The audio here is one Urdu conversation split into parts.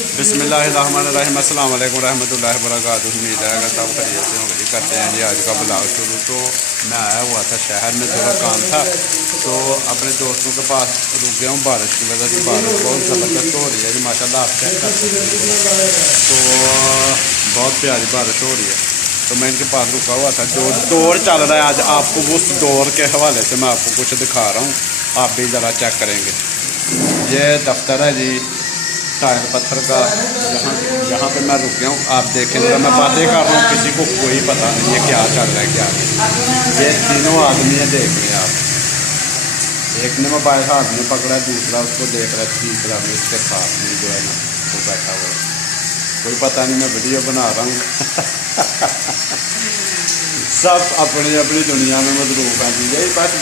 بسم اللہ الرحمن الرحیم۔ السلام علیکم ورحمۃ اللہ وبرکاتہ۔ امید ہے اگر سب خیریت سے ہوں گے۔ کرتے ہیں جی آج کا بلاگ شروع۔ تو میں آیا ہوا تھا شہر میں، تھوڑا کام تھا تو اپنے دوستوں کے پاس رک گیا ہوں بارش کی وجہ سے۔ بارش بہت زبردست ہو رہی ہے جی، ماشاء اللہ آپ چیک کر سکتے ہیں۔ تو بہت پیاری بارش ہو رہی ہے، تو میں ان کے پاس رکا ہوا تھا۔ جو دور چل رہا ہے آج، آپ کو اس دور کے حوالے سے میں آپ کو کچھ دکھا رہا ہوں، آپ بھی ذرا چیک کریں گے۔ یہ دفتر ہے جی ٹائل پتھر کا، جہاں پہ میں رک گیا ہوں۔ آپ دیکھیں ذرا، میں باتیں کر رہا ہوں، کسی کو کوئی پتہ نہیں ہے کیا چل رہا ہے کیا نہیں۔ یہ تینوں آدمی ہیں، دیکھ رہے ہیں آپ۔ ایک نے موبائل ہاتھ میں پکڑا ہے، دوسرا اس کو دیکھ رہا ہے، تیسرا بھی اس کے ساتھ میں جو ہے نا وہ بیٹھا ہوا ہے۔ کوئی پتہ نہیں، میں ویڈیو بنا رہا ہوں۔ سب اپنی اپنی دنیا میں مصروف ہیں جی،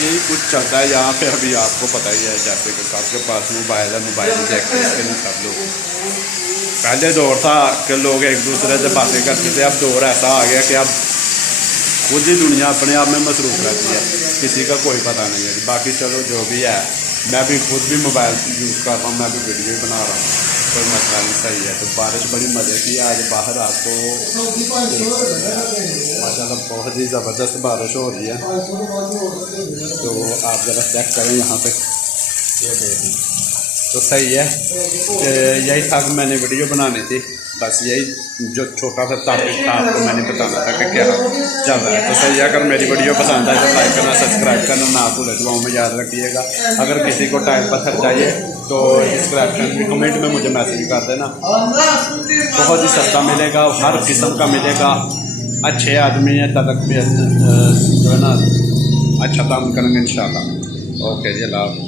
یہی کچھ چلتا ہے یہاں پہ۔ ابھی آپ کو پتہ ہی ہے، جیسے کہ سب کے پاس موبائل ہے، موبائل دیکھتے ہیں کہ سب لوگ۔ پہلے دور تھا کہ لوگ ایک دوسرے سے باتیں کرتے تھے، اب دور ایسا آ گیا کہ اب خود ہی دنیا اپنے آپ میں مصروف رہتی ہے، کسی کا کوئی پتہ نہیں ہے۔ باقی چلو جو بھی ہے، میں بھی خود بھی موبائل یوز کر رہا ہوں، میں بھی ویڈیو بنا رہا ہوں، کوئی مسئلہ نہیں، صحیح ہے۔ تو بارش بڑی مزے کی ہے آج باہر، آپ کو ماشاء اللہ بہت ہی زبردست بارش ہو رہی ہے۔ تو آپ ذرا چیک کریں یہاں پہ، یہ دیکھیں تو صحیح ہے کہ یہی تھا کہ میں نے ویڈیو بنانی تھی، بس یہی جو چھوٹا سا ٹاپک تھا آپ کو میں نے بتانا تھا کہ کیا چل رہا ہے۔ تو صحیح ہے، اگر میری ویڈیو پسند آئے تو لائک کرنا، سبسکرائب کرنا نہ بھولے، دعاؤں میں یاد رکھیے گا۔ اگر کسی کو ٹائل پتھر چاہیے تو ڈسکرپشن میں کمنٹ میں مجھے میسیج کر دینا، بہت ہی سستا ملے گا، ہر قسم کا ملے گا۔ اچھے آدمی ہیں، تلق بھی جو ہے نا اچھا کام کریں گے انشاءاللہ۔ اوکے جی، اللہ حافظ۔